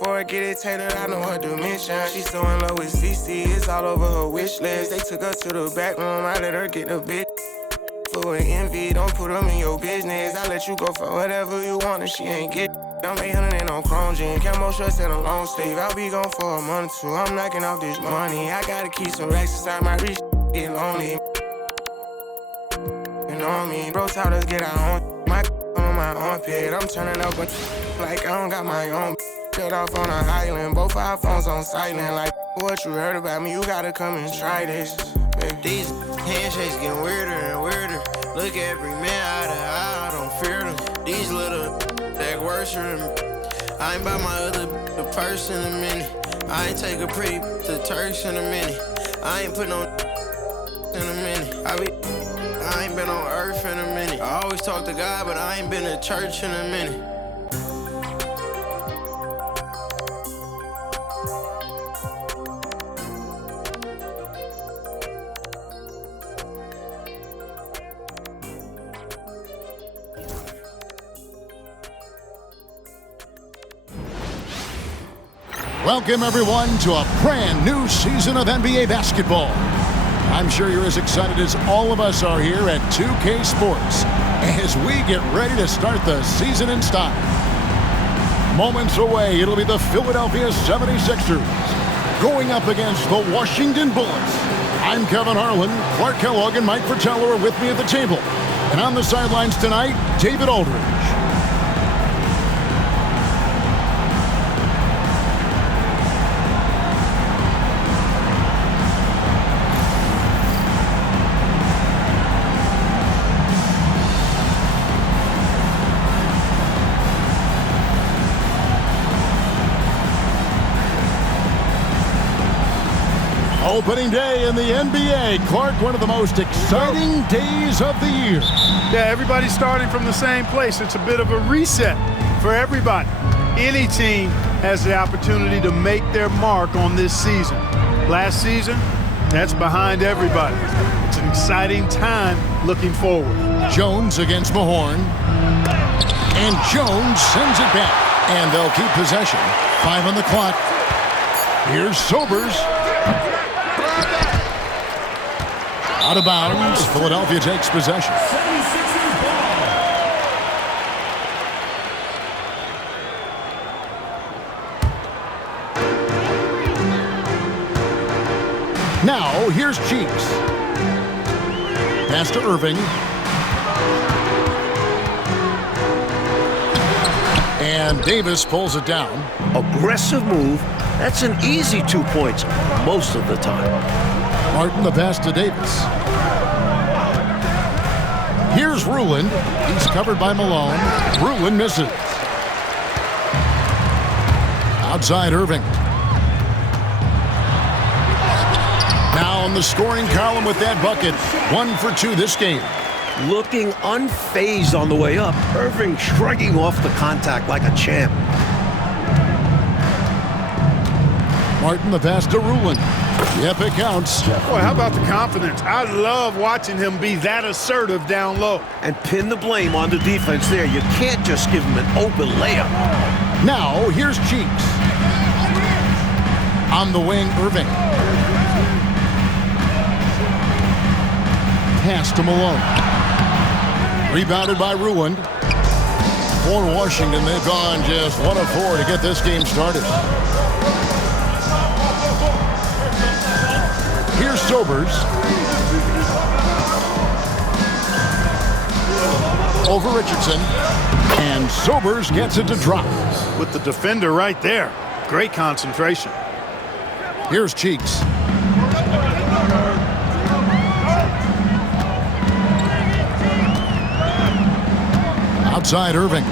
for it, get it tailored, I know her dimension. She's so in love with CC, it's all over her wish list. They took her to the back room, I let her get the bitch. For envy, don't put them in your business. I let you go for whatever you want and she ain't get. I'm 800 and on chrome jean, camo shorts and a long sleeve. I'll be gone for a month or two, I'm knocking off this money. I gotta keep some racks inside my reach, get lonely. You know me, bro taught us get our own. My on my armpit, I'm turning up like I don't got my own. Shut off on an island, both our phones on silent. Like what you heard about me, you gotta come and try this. Baby. These handshakes getting weirder and weirder. Look at every man eye to eye, I don't fear them. These little that worse than me. I ain't buy my other purse in a minute. I ain't take a pretty to Turks in a minute. I ain't put no in a minute. I ain't been on earth in a minute. I always talk to God, but I ain't been to church in a minute. Welcome, everyone, to a brand new season of NBA basketball. I'm sure you're as excited as all of us are here at 2K Sports as we get ready to start the season in style. Moments away, it'll be the Philadelphia 76ers going up against the Washington Bullets. I'm Kevin Harlan. Clark Kellogg and Mike Fratello are with me at the table. And on the sidelines tonight, David Aldridge. Opening day in the NBA. Clark, one of the most exciting days of the year. Yeah, everybody's starting from the same place. It's a bit of a reset for everybody. Any team has the opportunity to make their mark on this season. Last season, that's behind everybody. It's an exciting time looking forward. Jones against Mahorn. And Jones sends it back. And they'll keep possession. 5 on the clock. Here's Sobers. Out of bounds. Philadelphia takes possession. Now, here's Cheeks. Pass to Irving. And Davis pulls it down. Aggressive move. That's an easy 2 points most of the time. Martin the pass to Davis. Here's Ruland. He's covered by Malone. Ruland misses. Outside Irving. Now in the scoring column with that bucket. 1 for 2 this game. Looking unfazed on the way up. Irving shrugging off the contact like a champ. Martin the pass to Ruland. Yep, it counts. Boy, how about the confidence? I love watching him be that assertive down low. And pin the blame on the defense there. You can't just give him an open layup. Now, here's Cheeks. On the wing, Irving. Pass to Malone. Rebounded by Ruland. For Washington, they've gone just 1 of 4 to get this game started. Here's Sobers. Over Richardson. And Sobers gets it to drop. With the defender right there. Great concentration. Here's Cheeks. Outside Irving.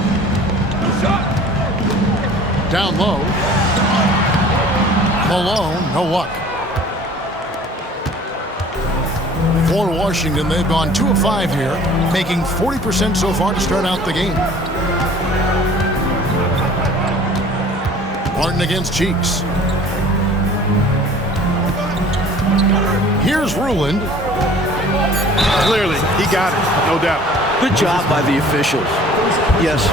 Down low. Malone, no luck. For Washington, they've gone 2 of 5 here, making 40% so far to start out the game. Martin against Cheeks. Here's Ruland. Clearly, he got it, no doubt. Good job by the officials. Yes,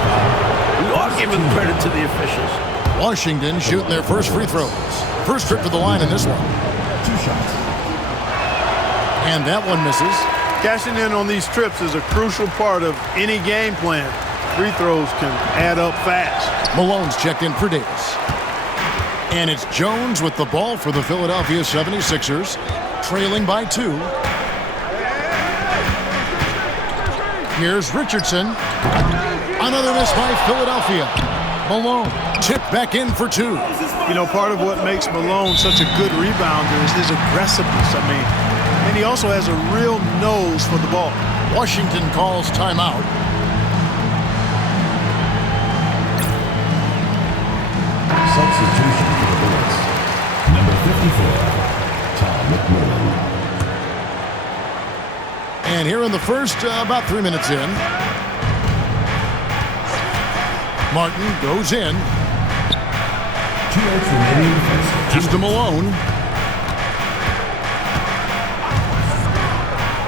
we are giving credit to the officials. Washington shooting their first free throws. First trip to the line in this one. 2 shots. And that one misses. Cashing in on these trips is a crucial part of any game plan. Free throws can add up fast. Malone's checked in for Davis. And it's Jones with the ball for the Philadelphia 76ers, trailing by 2. Here's Richardson. Another miss by Philadelphia. Malone tipped back in for 2. You know, part of what makes Malone such a good rebounder is his aggressiveness. And he also has a real nose for the ball. Washington calls timeout. Substitution for the Bullets. Number 54, Tom McMillan. And here in the first, about 3 minutes in, Martin goes in. 2 minutes remaining in the first. Just to Malone.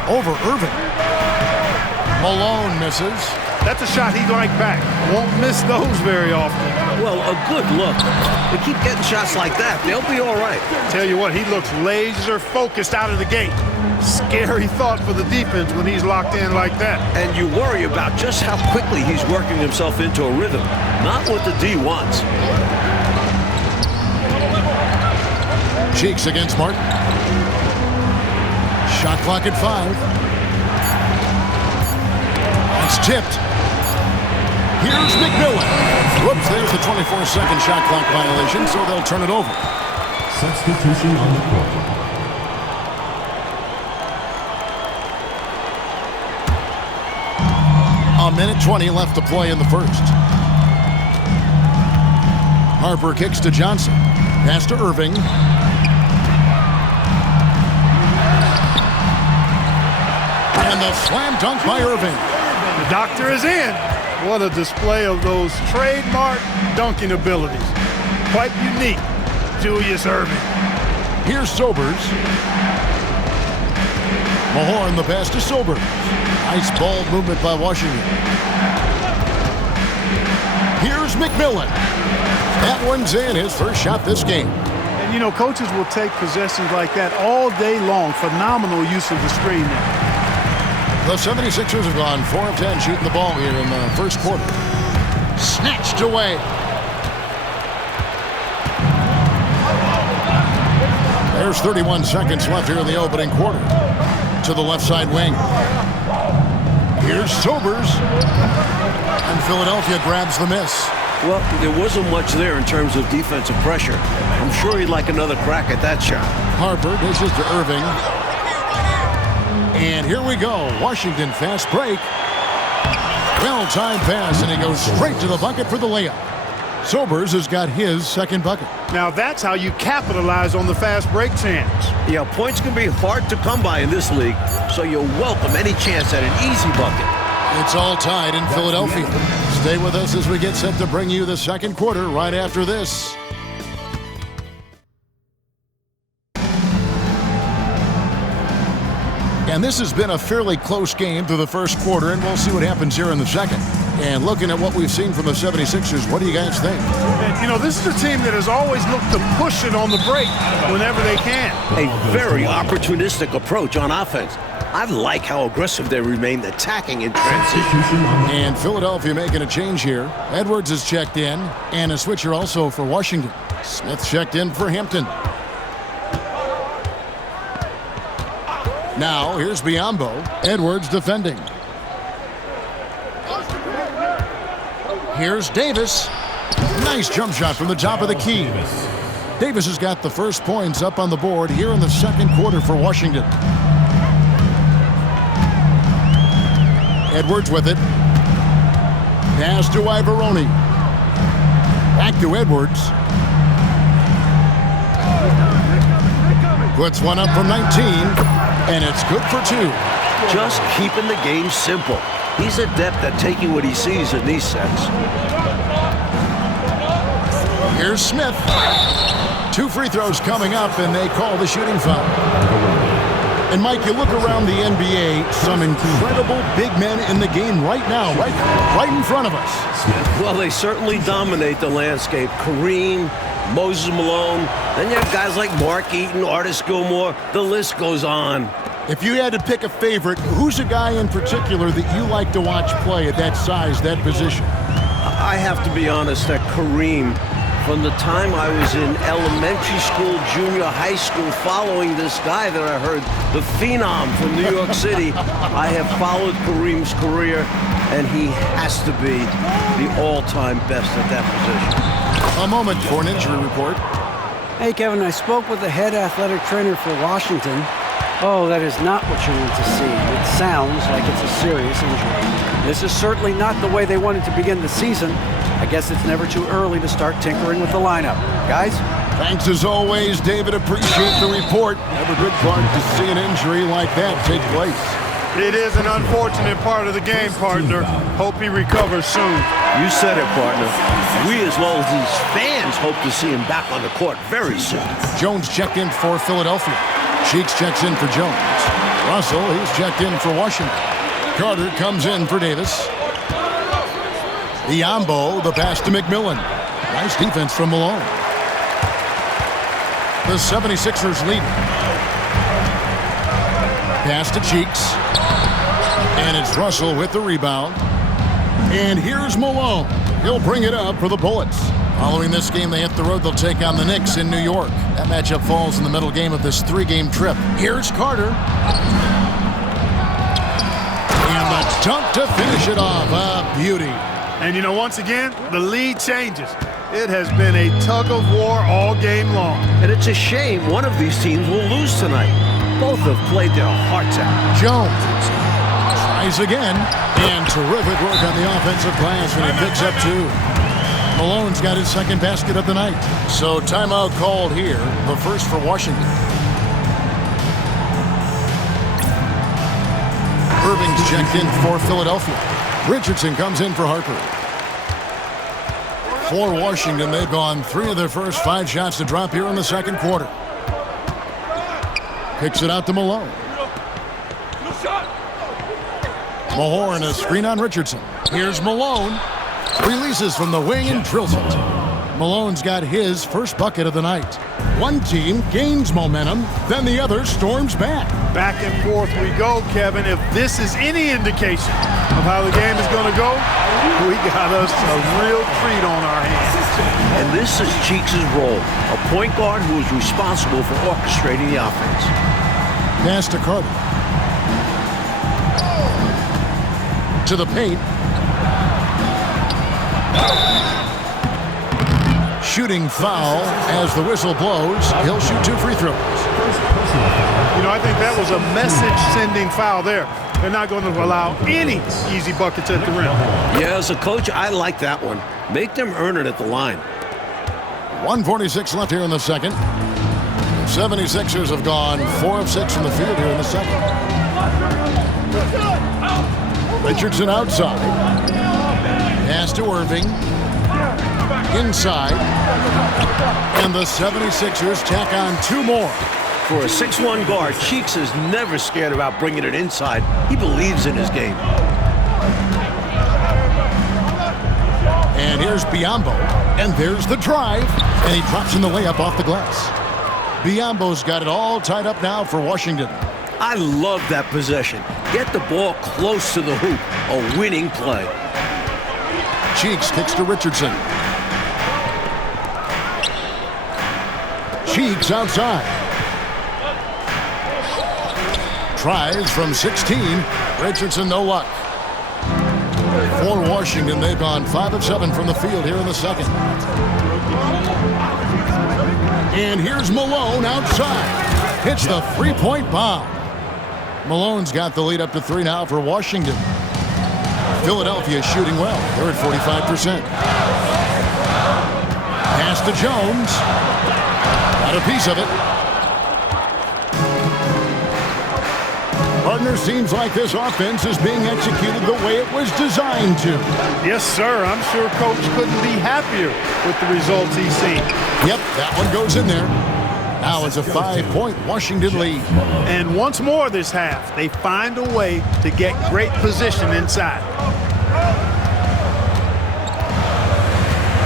Over Irving. Malone misses. That's a shot he'd like back. Won't miss those very often. Well, a good look. They keep getting shots like that. They'll be all right. Tell you what, he looks laser focused out of the gate. Scary thought for the defense when he's locked in like that. And you worry about just how quickly he's working himself into a rhythm. Not what the D wants. Cheeks against Martin. Shot clock at 5. It's tipped. Here's McMillan. Whoops, there's the 24-second shot clock violation, so they'll turn it over. Substitution on the court. A minute 20 left to play in the first. Harper kicks to Johnson. Pass to Irving. And the slam dunk by Irving. The doctor is in. What a display of those trademark dunking abilities. Quite unique, Julius Irving. Here's Sobers. Mahorn the pass to Sobers. Nice ball movement by Washington. Here's McMillan. That one's in, his first shot this game. And you know, coaches will take possessions like that all day long. Phenomenal use of the screen there. The 76ers have gone 4 of 10 shooting the ball here in the first quarter. Snatched away. There's 31 seconds left here in the opening quarter. To the left side wing. Here's Sobers. And Philadelphia grabs the miss. Well, there wasn't much there in terms of defensive pressure. I'm sure he'd like another crack at that shot. Harper dishes to Irving. And here we go. Washington fast break. Well-timed pass, and he goes straight to the bucket for the layup. Sobers has got his second bucket. Now that's how you capitalize on the fast break chance. Yeah, points can be hard to come by in this league, so you'll welcome any chance at an easy bucket. It's all tied in Philadelphia. Stay with us as we get set to bring you the second quarter right after this. And this has been a fairly close game through the first quarter, and we'll see what happens here in the second. And looking at what we've seen from the 76ers, what do you guys think? And, you know, this is a team that has always looked to push it on the break whenever they can. A very opportunistic approach on offense. I like how aggressive they remain attacking in transition. And Philadelphia making a change here. Edwards is checked in, and a switcher also for Washington. Smith checked in for Hampton. Now, here's Biyombo. Edwards defending. Here's Davis. Nice jump shot from the top of the key. Davis has got the first points up on the board here in the second quarter for Washington. Edwards with it. Pass to Ivoroni. Back to Edwards. Puts one up from 19, and it's good for 2. Just keeping the game simple. He's adept at taking what he sees in these sets. Here's Smith. 2 free throws coming up, and they call the shooting foul. And, Mike, you look around the NBA, some incredible big men in the game right now, right in front of us. Well, they certainly dominate the landscape. Kareem, Moses Malone, then you have guys like Mark Eaton, Artis Gilmore. The list goes on. If you had to pick a favorite, who's a guy in particular that you like to watch play at that size, that position? I have to be honest that Kareem, from the time I was in elementary school, junior high school, following this guy that I heard, the phenom from New York City, I have followed Kareem's career, and he has to be the all-time best at that position. A moment for an injury report. Hey, Kevin, I spoke with the head athletic trainer for Washington. Oh, that is not what you want to see. It sounds like it's a serious injury. This is certainly not the way they wanted to begin the season. I guess it's never too early to start tinkering with the lineup. Guys? Thanks as always, David. Appreciate the report. Never good part to see an injury like that take place. It is an unfortunate part of the game, partner. Hope he recovers soon. You said it, partner. We, as well as these fans, hope to see him back on the court very soon. Jones checked in for Philadelphia. Cheeks checks in for Jones. Russell, he's checked in for Washington. Carter comes in for Davis. Biombo, the pass to McMillan. Nice defense from Malone. The 76ers lead. Pass to Cheeks. And it's Russell with the rebound. And here's Malone. He'll bring it up for the Bullets. Following this game, they hit the road. They'll take on the Knicks in New York. That matchup falls in the middle game of this three-game trip. Here's Carter. And the dunk to finish it off. A beauty. And, you know, once again, the lead changes. It has been a tug-of-war all game long. And it's a shame one of these teams will lose tonight. Both have played their hearts out. Jones tries again. And terrific work on the offensive glass, and he picks up two. Malone's got his second basket of the night. So timeout called here, the first for Washington. Irving's checked in for Philadelphia. Richardson comes in for Harper. For Washington, they've gone 3 of their first 5 shots to drop here in the second quarter. Kicks it out to Malone. Mahorn, a screen on Richardson. Here's Malone. Releases from the wing and drills it. Malone's got his first bucket of the night. One team gains momentum, then the other storms back. Back and forth we go, Kevin. If this is any indication of how the game is going to go, we got us a real treat on our hands. And this is Cheeks' role, a point guard who is responsible for orchestrating the offense. Pass to Carter. To the paint. Shooting foul as the whistle blows. He'll shoot 2 free throws. You know, I think that was a message-sending foul there. They're not going to allow any easy buckets at the rim. Yeah, as a coach, I like that one. Make them earn it at the line. 1:46 left here in the second. 76ers have gone 4 of 6 from the field here in the second. Richardson outside. Pass to Irving. Inside. And the 76ers tack on 2 more. For a 6'1 guard, Cheeks is never scared about bringing it inside. He believes in his game. And here's Biombo. And there's the drive. And he drops in the layup off the glass. Biombo's got it all tied up now for Washington. I love that possession. Get the ball close to the hoop. A winning play. Cheeks kicks to Richardson. Cheeks outside. Tries from 16. Richardson, no luck. For Washington, they've gone 5 of 7 from the field here in the second. And here's Malone outside. Hits the 3-point bomb. Malone's got the lead up to 3 now for Washington. Philadelphia shooting well. They're at 45%. Pass to Jones. Got a piece of it. Partner, seems like this offense is being executed the way it was designed to. Yes, sir. I'm sure Coach couldn't be happier with the results he's seen. Yep, that one goes in there. Now it's a 5-point Washington lead. And once more this half, they find a way to get great position inside.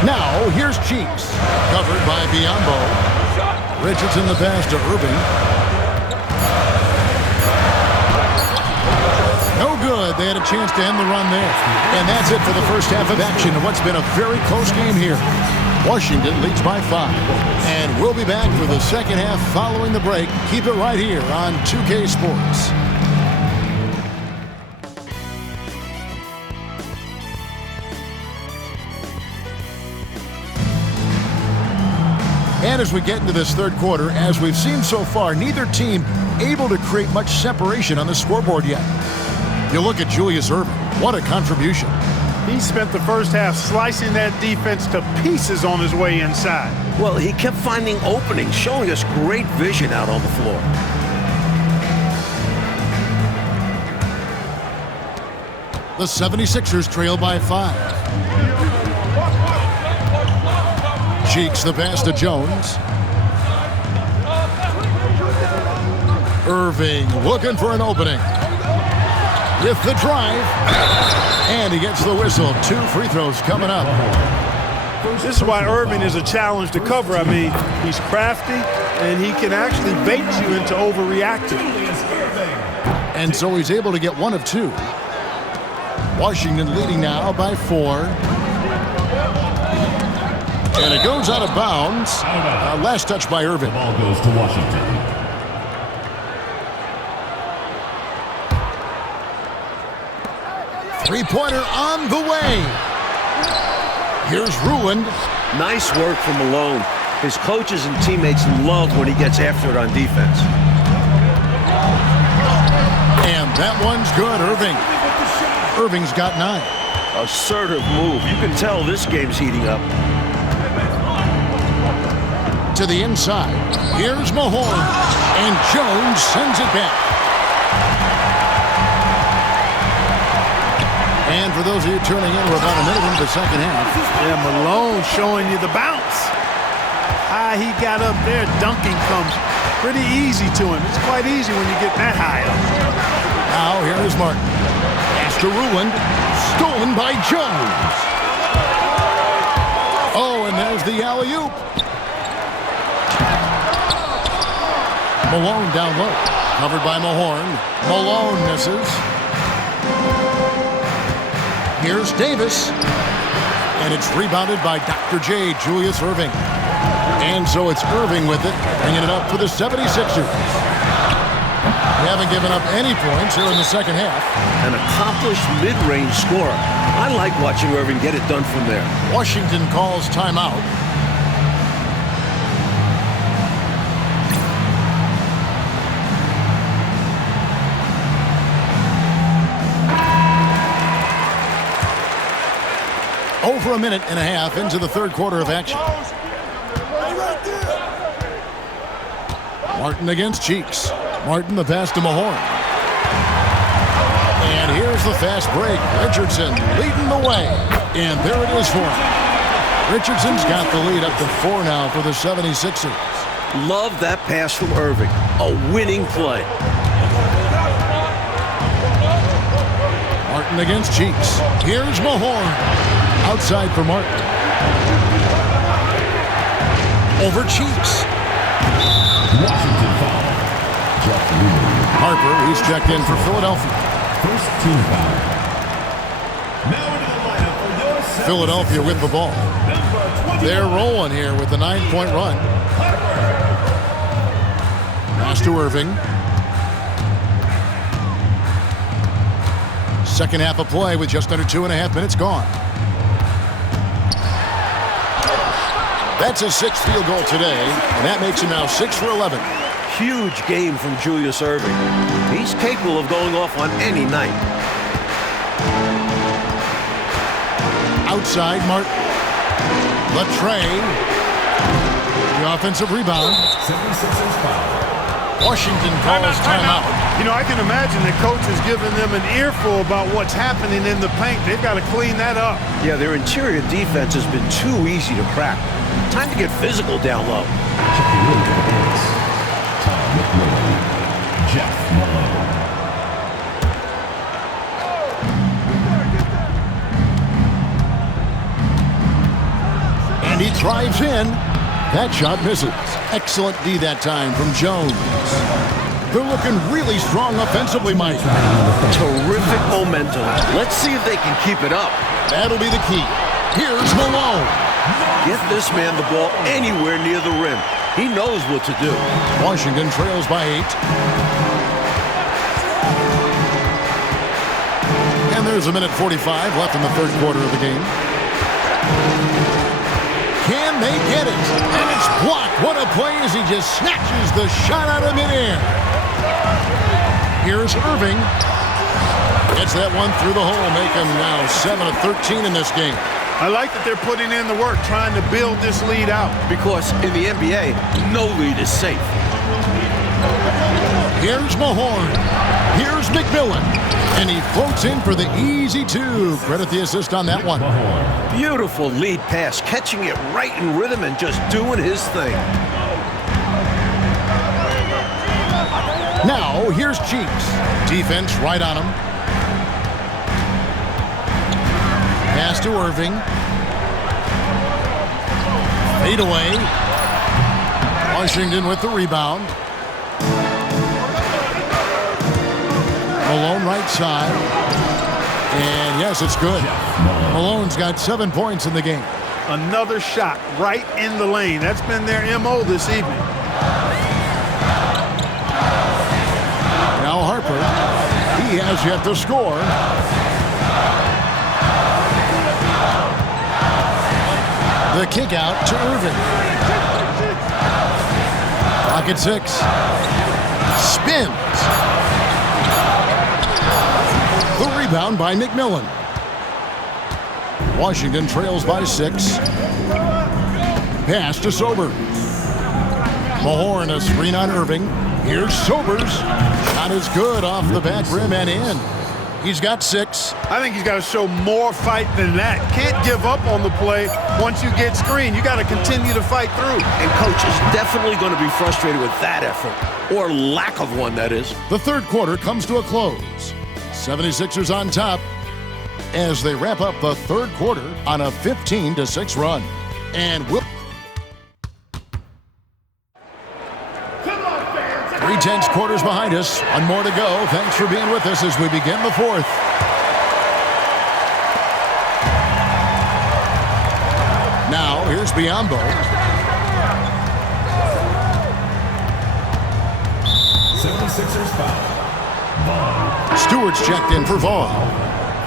Now here's Cheeks. Covered by Biombo. Richardson the pass to Irving. No good. They had a chance to end the run there. And that's it for the first half of action in what's been a very close game here. Washington leads by 5. And we'll be back for the second half following the break. Keep it right here on 2K Sports. And as we get into this third quarter, as we've seen so far, neither team able to create much separation on the scoreboard yet. You look at Julius Irving. What a contribution. He spent the first half slicing that defense to pieces on his way inside. Well, he kept finding openings, showing us great vision out on the floor. The 76ers trail by 5. Cheeks the pass to Jones. Irving looking for an opening. With the drive. And he gets the whistle. 2 free throws coming up. This is why Irving is a challenge to cover. I mean, he's crafty, and he can actually bait you into overreacting. And so he's able to get 1 of 2. Washington leading now by 4. And it goes out of bounds. Last touch by Irving. The ball goes to Washington. Three-pointer on the way. Here's Ruland. Nice work from Malone. His coaches and teammates love when he gets after it on defense. And that one's good, Irving. Irving's got 9. Assertive move. You can tell this game's heating up. To the inside. Here's Mahorn. And Jones sends it back. And for those of you tuning in, we're about a minute into the second half. Yeah, Malone showing you the bounce. High he got up there, dunking comes pretty easy to him. It's quite easy when you get that high up. Now here is Martin. Pass to Ruland. Stolen by Jones. Oh, and there's the alley-oop. Malone down low. Covered by Mahorn. Malone misses. Here's Davis. And it's rebounded by Dr. J, Julius Irving. And so it's Irving with it, bringing it up for the 76ers. They haven't given up any points here in the second half. An accomplished mid-range scorer. I like watching Irving get it done from there. Washington calls timeout. Over a minute and a half into the third quarter of action. Martin against Cheeks. Martin the pass to Mahorn. And here's the fast break. Richardson leading the way. And there it is for him. Richardson's got the lead up to 4 now for the 76ers. Love that pass from Irving. A winning play. Martin against Cheeks. Here's Mahorn. Outside for Martin. Over Cheeks. Washington foul. Harper, he's checked in for Philadelphia. First team foul. Now into the lineup for your Philadelphia with the ball. They're rolling here with a 9-point run. Pass to Irving. Second half of play with just under 2.5 minutes gone. That's his 6th field goal today, and that makes him now 6 for 11. Huge game from Julius Irving. He's capable of going off on any night. Outside, Martin. Latrey. The offensive rebound. 76ers foul. Washington calls timeout. You know, I can imagine the coach is giving them an earful about what's happening in the paint. They've got to clean that up. Yeah, their interior defense has been too easy to crack. Time to get physical down low. Checking into the box. McMillan. Jeff Malone. And he drives in. That shot misses. Excellent D that time from Jones. They're looking really strong offensively, Mike. Terrific momentum. Let's see if they can keep it up. That'll be the key. Here's Malone. Get this man the ball anywhere near the rim. He knows what to do. Washington trails by 8. And there's a minute 45 left in the third quarter of the game. Can they get it? And it's blocked. What a play as he just snatches the shot out of midair. Here's Irving. Gets that one through the hole, making now 7 of 13 in this game. I like that they're putting in the work, trying to build this lead out. Because in the NBA, no lead is safe. Here's Mahorn. Here's McMillan. And he floats in for the easy 2. Credit the assist on that one. Beautiful lead pass, catching it right in rhythm and just doing his thing. Now, here's Cheeks. Defense right on him. Pass to Irving. Fade away. Washington with the rebound. Malone right side. And yes, it's good. Malone's got 7 points in the game. Another shot right in the lane. That's been their MO this evening. Now Harper. He has yet to score. The kick out to Irving. Pocket 6. Spins. The rebound by McMillan. Washington trails by 6. Pass to Sobers. Mahorn, a screen on Irving. Here's Sobers. Shot is good off the back rim and in. He's got 6. I think he's got to show more fight than that. Can't give up on the play once you get screened. You got to continue to fight through. And coach is definitely going to be frustrated with that effort. Or lack of one, that is. The third quarter comes to a close. 76ers on top as they wrap up the third quarter on a 15-6 run. And we'll 3/10 quarters behind us. One more to go. Thanks for being with us as we begin the fourth. Now, here's Biyombo. 76ers foul. Vaughn. Stewart's checked in for Vaughn.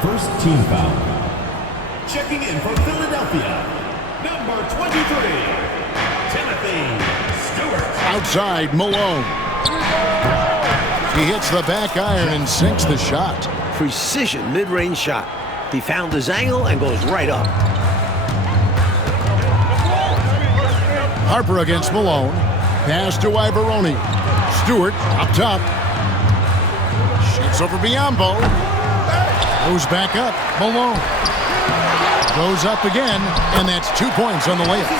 First team foul. Checking in for Philadelphia. Number 23. Timothy Stewart. Outside, Malone. He hits the back iron and sinks the shot. Precision mid-range shot. He found his angle and goes right up. Harper against Malone. Pass to Ibaroni. Stewart up top. Shoots over Biyombo. Goes back up. Malone. Goes up again. And that's 2 points on the layup.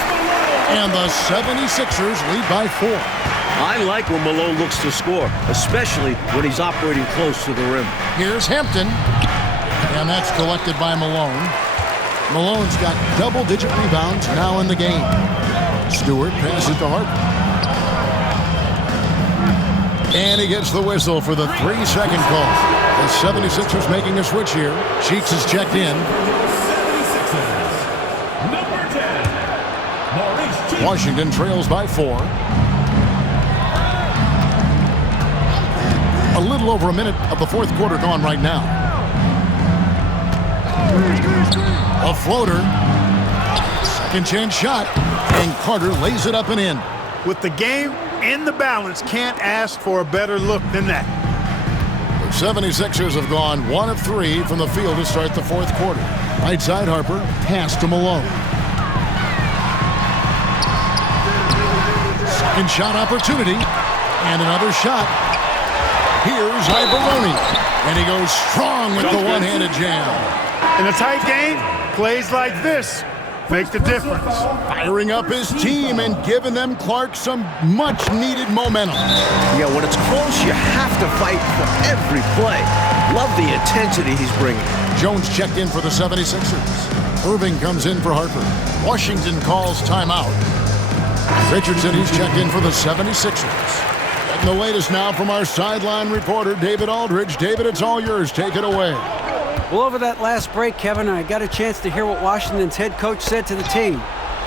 And the 76ers lead by 4. I like when Malone looks to score, especially when he's operating close to the rim. Here's Hampton. And that's collected by Malone. Malone's got double-digit rebounds now in the game. Stewart passes to Harper. And he gets the whistle for the 3-second call. The 76ers making a switch here. Cheeks is checked in. Number 10. Washington trails by 4. A little over a minute of the fourth quarter gone right now. A floater. Second chance shot. And Carter lays it up and in. With the game in the balance, can't ask for a better look than that. The 76ers have gone 1 of 3 from the field to start the fourth quarter. Right side Harper. Pass to Malone. Second shot opportunity. And another shot. Here's Ibaroni. And he goes strong with the one-handed jam. In a tight game, plays like this make the difference. Firing up his team and giving them, Clark, some much-needed momentum. Yeah, when it's close, you have to fight for every play. Love the intensity he's bringing. Jones checked in for the 76ers. Irving comes in for Harper. Washington calls timeout. Richardson, he's checked in for the 76ers. And the latest now from our sideline reporter, David Aldridge. David, it's all yours. Take it away. Well, over that last break, Kevin, I got a chance to hear what Washington's head coach said to the team.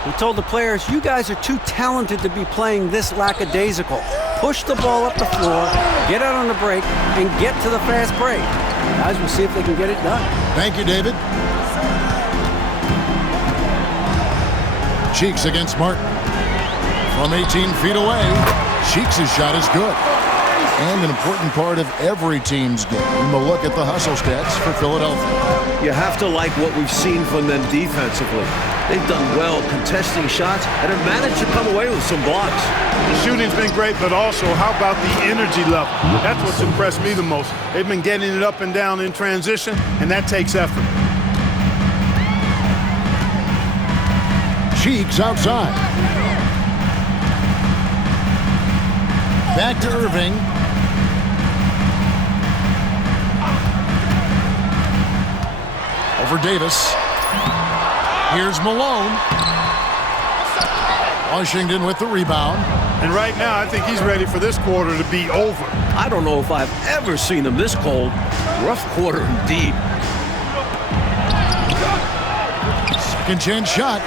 He told the players, you guys are too talented to be playing this lackadaisical. Push the ball up the floor, get out on the break, and get to the fast break. Guys, we'll see if they can get it done. Thank you, David. Cheeks against Martin. From 18 feet away, Cheeks' shot is good. And an important part of every team's game, a look at the hustle stats for Philadelphia. You have to like what we've seen from them defensively. They've done well contesting shots and have managed to come away with some blocks. The shooting's been great, but also, how about the energy level? That's what's impressed me the most. They've been getting it up and down in transition, and that takes effort. Cheeks outside. Back to Irving. Over Davis. Here's Malone. Washington with the rebound. And right now, I think he's ready for this quarter to be over. I don't know if I've ever seen him this cold. Rough quarter indeed. Second chance shot.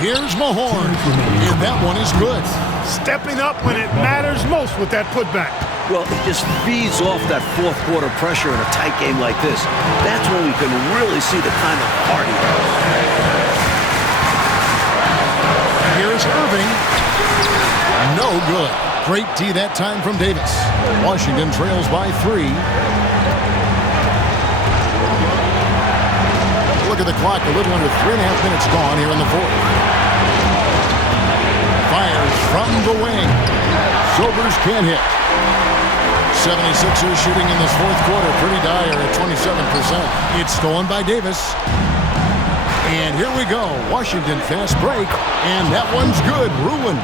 Here's Mahorn. And that one is good. Stepping up when it matters most with that putback. Well, it just feeds off that fourth quarter pressure in a tight game like this. That's when we can really see the kind of heart he has. Here's Irving. No good. Great D that time from Davis. Washington trails by 3. Look at the clock. A little under 3.5 minutes gone here in the fourth. Fires from the wing. Sobers can't hit. 76ers shooting in this fourth quarter pretty dire at 27%. It's stolen by Davis. And here we go. Washington fast break. And that one's good. Ruin.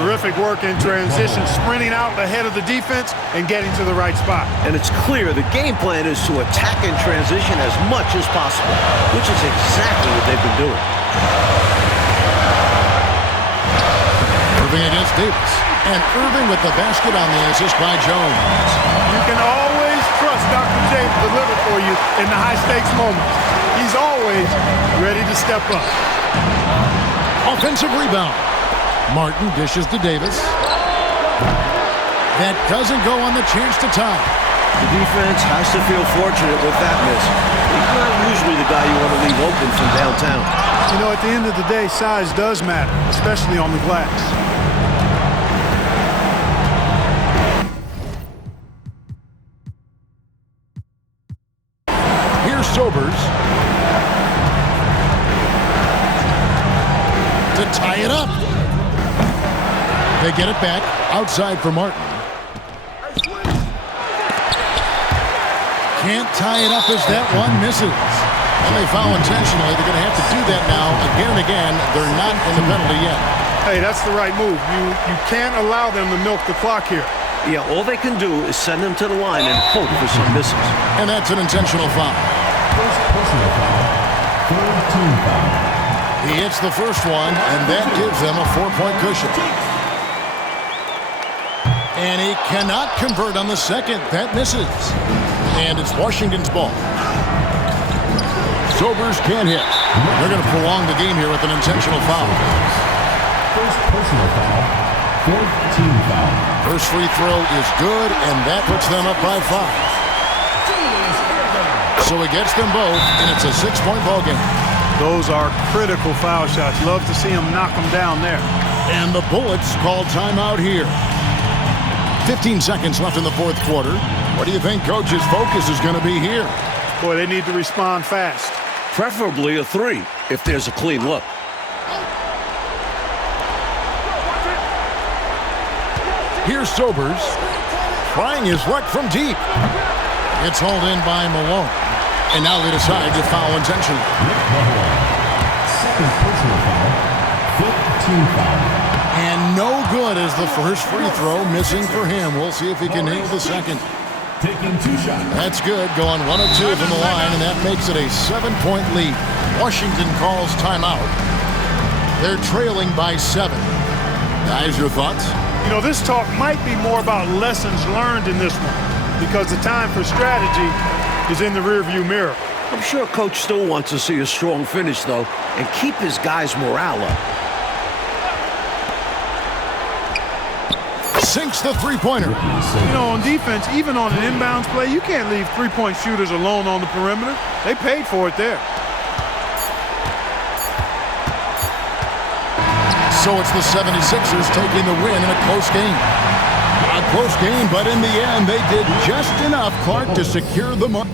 Terrific work in transition, sprinting out ahead of the defense and getting to the right spot. And it's clear the game plan is to attack in transition as much as possible, which is exactly what they've been doing. Irving against Davis. And Irving with the basket on the assist by Jones. You can always trust Dr. J to deliver for you in the high-stakes moments. He's always ready to step up. Offensive rebound. Martin dishes to Davis. That doesn't go on the chance to tie. The defense has to feel fortunate with that miss. He's not usually the guy you want to leave open from downtown. You know, at the end of the day, size does matter, especially on the glass. Here's Sobers. To tie it up. They get it back outside for Martin. Can't tie it up as that one misses. Well, they foul intentionally. They're going to have to do that now again and again. They're not in the penalty yet. Hey, that's the right move. You can't allow them to milk the clock here. Yeah, all they can do is send them to the line and hope for some misses. And that's an intentional foul. First personal foul. Third team foul. He hits the first one, and that gives them a 4-point cushion. And he cannot convert on the second. That misses. And it's Washington's ball. Sobers can't hit. They're going to prolong the game here with an intentional foul. First personal foul. Fourth team foul. First free throw is good, and that puts them up by 5. So he gets them both, and it's a 6-point ball game. Those are critical foul shots. Love to see them knock them down there. And the Bullets call timeout here. 15 seconds left in the fourth quarter. What do you think Coach's focus is going to be here? Boy, they need to respond fast. Preferably a 3 if there's a clean look. Here's Sobers. Trying his luck from deep. It's hauled in by Malone. And now they decide to foul intentionally. second personal foul. 5th team foul. And no good as the first free throw missing for him. We'll see if he can nail the second. Taking 2 shots. That's good, going 1 of 2 from the line, and that makes it a 7-point lead. Washington calls timeout. They're trailing by 7. Guys, your thoughts? You know, this talk might be more about lessons learned in this one because the time for strategy is in the rearview mirror. I'm sure Coach still wants to see a strong finish, though, and keep his guys' morale up. Sinks the three-pointer. You know, on defense, even on an inbounds play, you can't leave three-point shooters alone on the perimeter. They paid for it there. So it's the 76ers taking the win in a close game. A close game, but in the end, they did just enough, Clark, to secure the mark.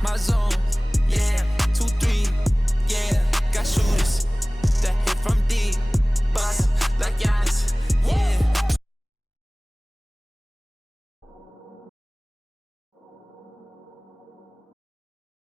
My zone,